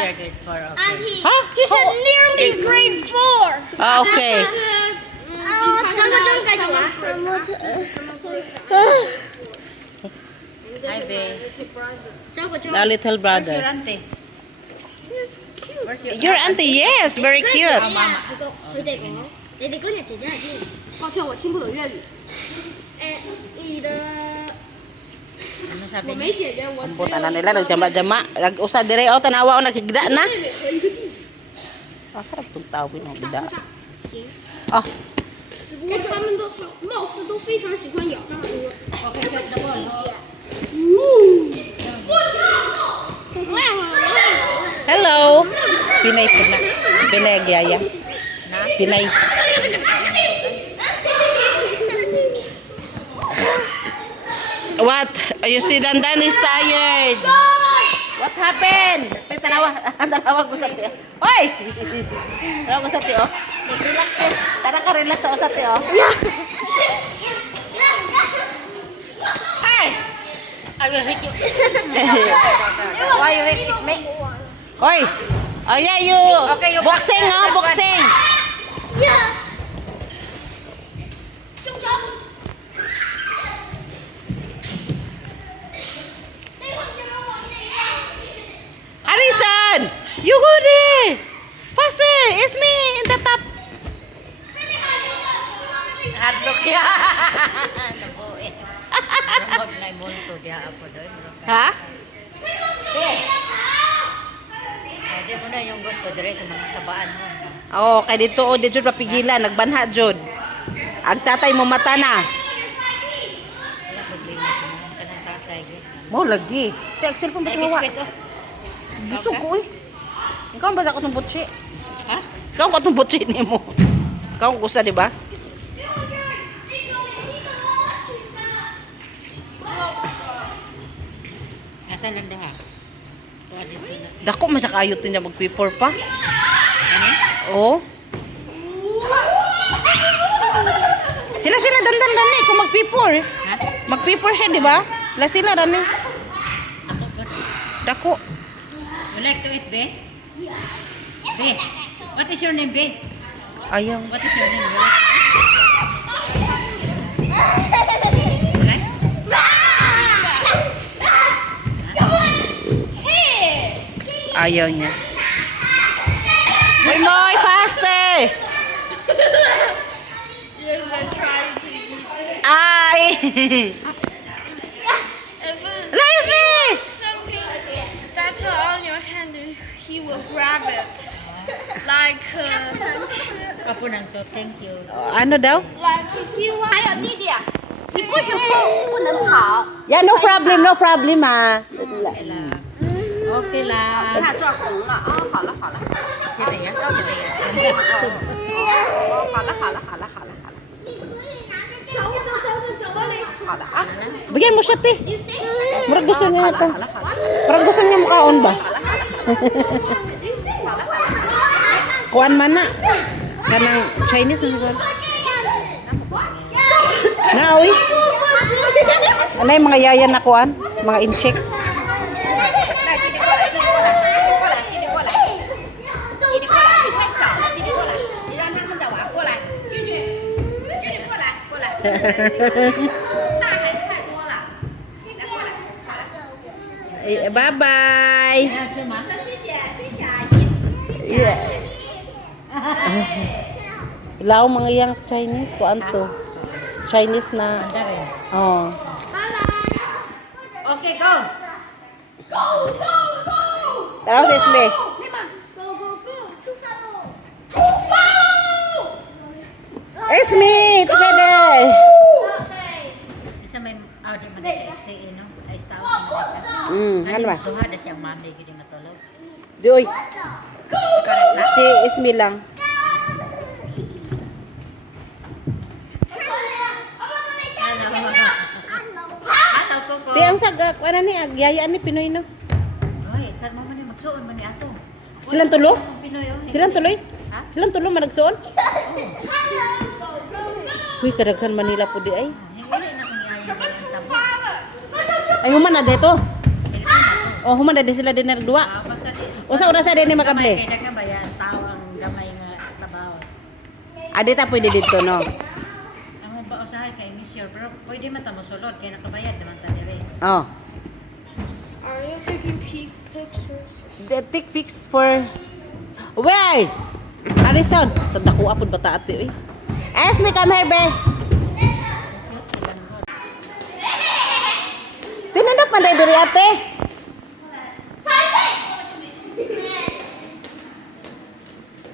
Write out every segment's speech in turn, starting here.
year grade 4, okay. Huh? He said nearly grade 4. Ah, okay. Hi, Be. The little Where's your brother. auntie? Where's your Your auntie, yes, very cute. mama? 你哋嗰日姐姐係邊？抱歉，我聽不懂粵語。你的 Ano sabi 我 niya? 没姐姐，我 Ambot na nila nagjama-jama. Nag-usa dire o tanawa o nakigda na. 妹妹和一个弟弟。 Masarap tong tawin ng gida. 行， Ah, 只不过他们都貌似都非常喜欢咬大多。 Okay, check the ball. hello. Pinay po na. Pinay gyaya. Pinay. What? You see Dandan is tired. What happened? Tanawa ko sa tiyo. Hoy! Tanawa ko sa tiyo. Relax eh. Tara ka relax ako sa tiyo. Hey! I will hit you. Why you hit me? Hoy! Oh yeah, you. Okay, you boxing box. oh, boxing. Harrison! You go there! Faster! It's me in the top. Hadlock siya. Nabuhi. Ramod na yung multo diya ako doon. Ha? Hindi mo na yung gusto. Diretso mga sabaan mo. Oh, kay dito o dito papigilan, nagbanha jud. Agtatay mo mata na. Wala problema sa mga kanang tatay. Mo lagi. Te Axel pun Ay, basta biskwit oh. Gusto ko eh. Ikaw ang basa ko itong butsi. Ha? Ikaw ang itong butsi ni mo. Ikaw ang kusa, di ba? Asan nanda ha? Tuwa dito na. Dako, masakayot niya mag-paper pa. Ano? Oo. Sila dandan dani kung mag-paper. Ha? Mag-paper siya, di ba? Sila dani. Ako ba? Dako. You like to eat, Be? Be? What is your name, Be? Ayaw. What is your name? You like? Ayaw niya. Moy, Moy, faster! Yes, I tried to eat it. Ay! If Nice me! something that's on your hand, he will grab it. Like, Kapo nang so, thank you. Ano daw? like if you want. 还有弟弟，你不许跑，不能跑。 Yeah, no problem, no problem ah. Okay lang. Okay lang. 看这红了啊，好了好了， Sila yan? Sila yan. 哦，好了好了好了好了好了，走到那里。好了啊， Bigyan mo siya, te. Murag gusto niya ito. 好了好了， Parang gusto niya makaon ba? Kuan man na. Kanang Chinese ano ba? Na, uy. Ano yung mga yaya na kuan? Mga incheck. 来弟弟过来，弟弟过来，弟弟过来，弟弟过来，弟弟过来，你太小了，弟弟过来，你让他们的娃过来，俊俊，俊俊过来过来，大孩子太多了，来过来，好了， Eh, bye-bye. 说谢谢谢谢阿姨，谢谢。 Yeah. Ilaw mga yang Chinese kuan to. Chinese na. Mandarin. Oh. Okay, go! Tara sa isme. Go go go！出发喽！ Esme, together. Isa may di man na stay in, no? Ay stay in. Ano ba? Duha na siyang mami gid matulog. Di oy. Karet na. Si Esme lang. Hello, Coco. Di ang sagak, ano ni agyayaan ni Pinoy no. Ay, kan mo man ni magsuon man ni ato. Silang tulo? Pinoy oh. Silang tuloy? Ha? Silang tulo managsuon? Uy, kadaghan Manila po di ay. Hindi na kung yaya ang tabo. Ay human na dito. Dili na to. Oh, human na di sila din na dua. Basta Usa una sa din ni Gamay makabli. kay daghang ba yan tao ang gamay nga trabaho. Adi ta pwede dito no. Ang magpausahay kay Monsieur pero pwede man ta mosulod kay nakabayad naman ta dire. Oh. Are you taking pictures? The tick fix for where? Harrison, tanda ko apod bata ate oy. Esme, come here, be. Tinindot man day diri ate.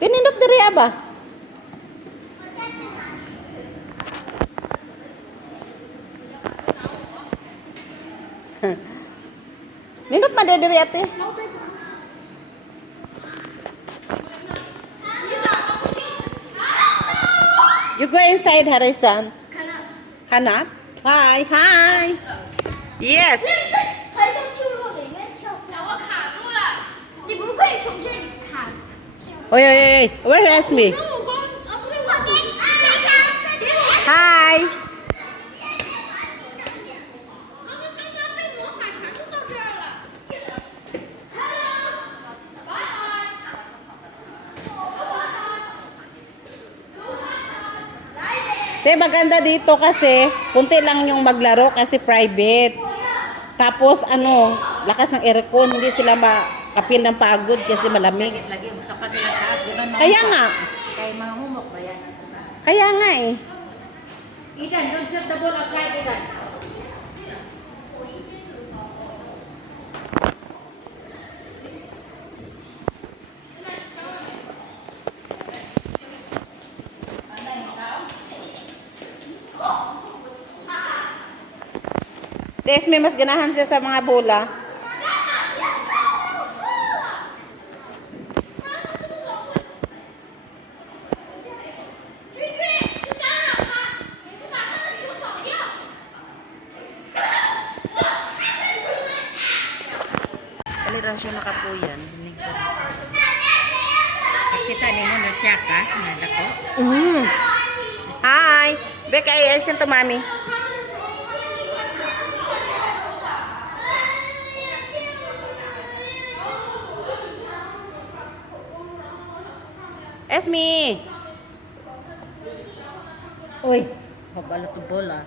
Tinindot diri aba. Nindot man day diri ate. You go inside, Harrison. Hanap? Hi, hi. Yes. 还在跳落里面跳，我卡住了。你不可以从这里卡。 Oy, oy, oy. Where is me? 跟我光不是我给你莎莎，给我。 Hi. 刚刚被魔法传送到这儿了。Hello，拜拜。 Te, maganda dito kasi kunti lang yung maglaro kasi private. Tapos ano, lakas ng aircon, hindi sila makapil ng pagod kasi malamig. Lagi mo saka sila taas, di ba? Kaya nga, Kay mga humok ba yan? kaya nga eh. Idan, don't shoot the ball outside, Idan. Si Esme mas ganahan siya sa mga bola. Kali raw siya nakapuyan. Kita ni mo na siya ka, nada ko. Hi! Beka, ayasin to mami. Esme! Uy, mabala to bola.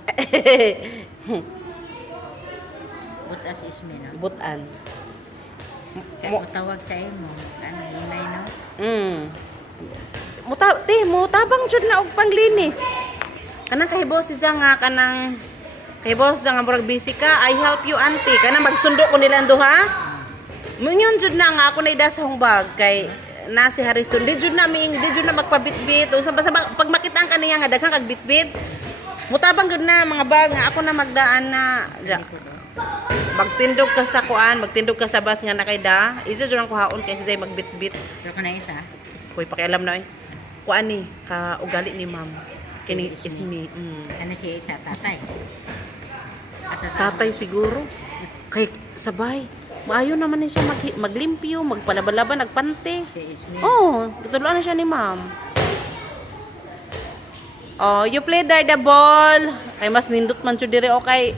Butas ismi na. Butan. Kaya matawag sa imo. Ano, hinay no? Mutabang jud na og panglinis. Kanang kahibos siya nga kanang kahibos siya nga murag busy ka. I help you auntie. Kanang magsundo ko nilang duha. Munyon jud na nga ako na ida sa hungbag kay na si Harrison. Di jud na magpabitbit. Usa basta pag makita ang kaniya nga daghang kag bitbit. Mutabang jud na mga bag nga ako na magdaan na magtindog ka sa kuan, magtindog ka sa bus nga nakayda. Isa jud ang kuhaon kay si Zay magbitbit. Ito ka na isa. Hoy, pakialam na oy. Kuan ni ka ugali ni ma'am. Kini Ismi. Ano siya isa, tatay. Asa sa Tatay siguro. Kay sabay. Maayo naman ni siya maglimpyo, magpalabalaban, nagpante. si Ismi. Oh, gituluan na siya ni ma'am. Oh, you play there the ball. Kay mas nindot man jud dire okay.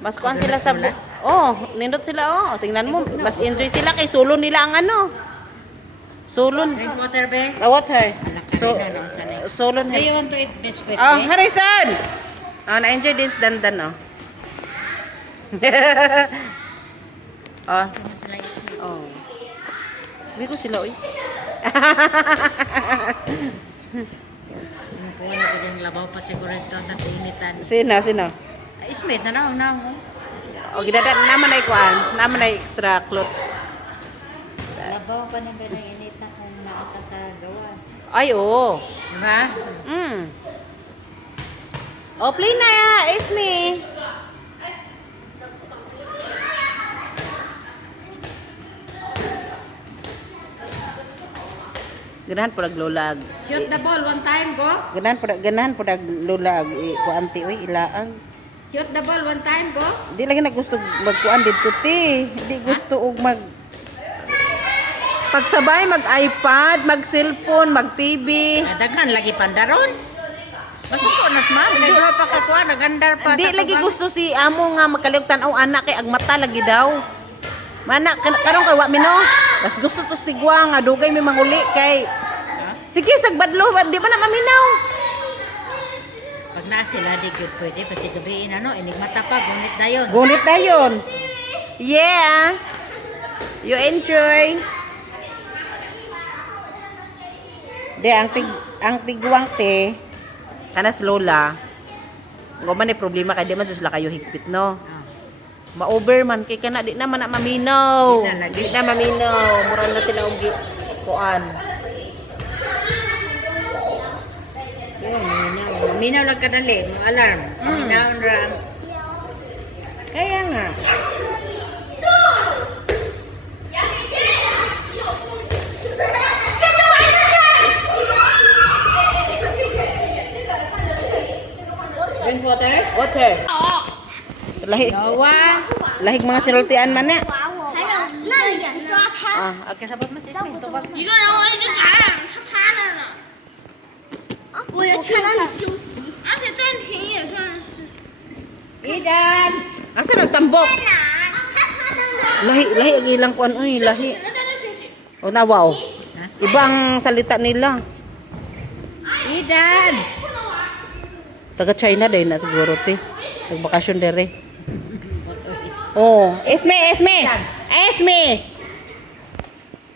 Mas kuan sila sa oh, nindot sila oh. Tingnan mo, mas enjoy sila kay sulon nila ang ano. Sulon. Drink water, be. Water. So, So, sulon. do you want to eat biscuit, Oh, be? Harrison! Oh, na-enjoy this dandan, oh. Oh, Ano sila Ismi? oh. Hindi ko sila, oy. Kuha na kanyang labaw pa siguro ito at initan. Sino? Ismi, tanaw na. Oh, gidadan naman ay kuan. Naman ay extra clothes. Labaw pa ni Benay initan kung naata sa gawas. Ay, oh. Diba? Oh, play na ya, Esme. Ganahan po naglulag. Shoot the ball one time, go. Ganahan po naglulag. Kuanti, oy, ilaang. Shoot the ball one time, go. Di lagi na gusto magkuan dito, ti. Di gusto og pagsabay, mag-iPad, mag-cellphone, mag-TV. Daghan lagi pandaron. Masuko nas ma, nagduha pa ka kuha, nagandar pa Di sa lagi tugang. gusto si amo nga magkaliog tanaw anak kay agmata lagi daw. Mana karon kay wa mino. Mas gusto tos tigwa nga dugay may manguli kay. Sige sagbadlo di ba na maminaw. Pag na sila, di good pwede. Kasi gabiin inig mata pa, gunit na yun. Gunit na yun. Yeah. You enjoy. De ang tiguang te kanas lola. Ngo man problema kay di man sila kayo higpit no. Ma-over man kay kana di naman na maminaw. Di na maminaw. Mura na sila og kuan. Minaw lang kadali, no alarm. Minaw ra. Kaya nga. Drink water? Water. Lahi. Yawa. Lahig mga sinultian man na. 还有那里抓他， Okay, sabot mo si Smith. Tubag. 一个人我一直感染了，他趴着呢。我也看到你休息，而且暂停也算是。 Idan! Asa nagtambok? 哪？他趴着呢。 Lahi ang ilang kuan uy, lahi. 在那休息。 O na wow. Ibang salita nila. Idan! Taga China din na siguro ti. Nagbakasyon dere. Oh, Esme.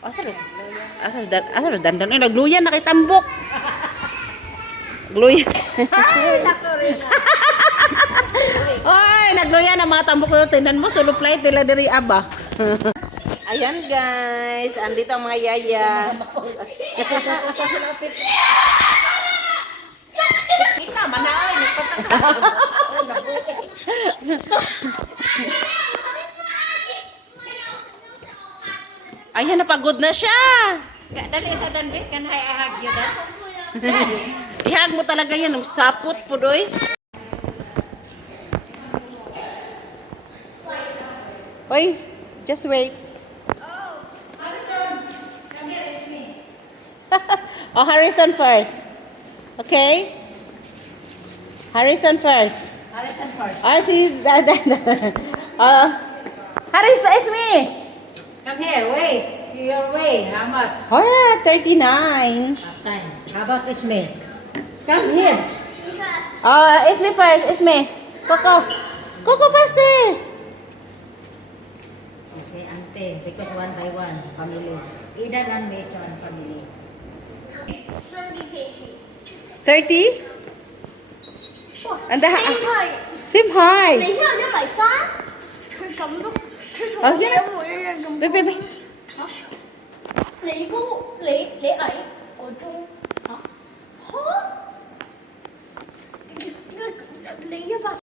Asa ros dandan ay nagluyan na kay tambok. Gluyan. Oy, nagluyan ang mga tambok ko. Tingnan mo, solo flight nila diri aba. Ayan guys, andito ang mga yaya. Kita, manaoy! Ayan, napagod na siya. Dali sa danbe, kan hay ahag yun. Ihag mo talaga yan, sapot po doy. Oy, just wait. Oh, Harrison first. Okay? Harrison first. Harrison first. Oh, si Harrison, it's me. Come here, wait. Your way. How much? Oh, 39. Half time. How about this man? Come here. Oh, it's me first. It's me. Coco faster. Okay, ante. Because one by one, family. Idan and Mason, family. 30 kg。 30? 哇， And the 4块， Sim high. 等一下我就買衫。佢咁都，佢同哦我一每一樣咁。Baby. 你高，你矮。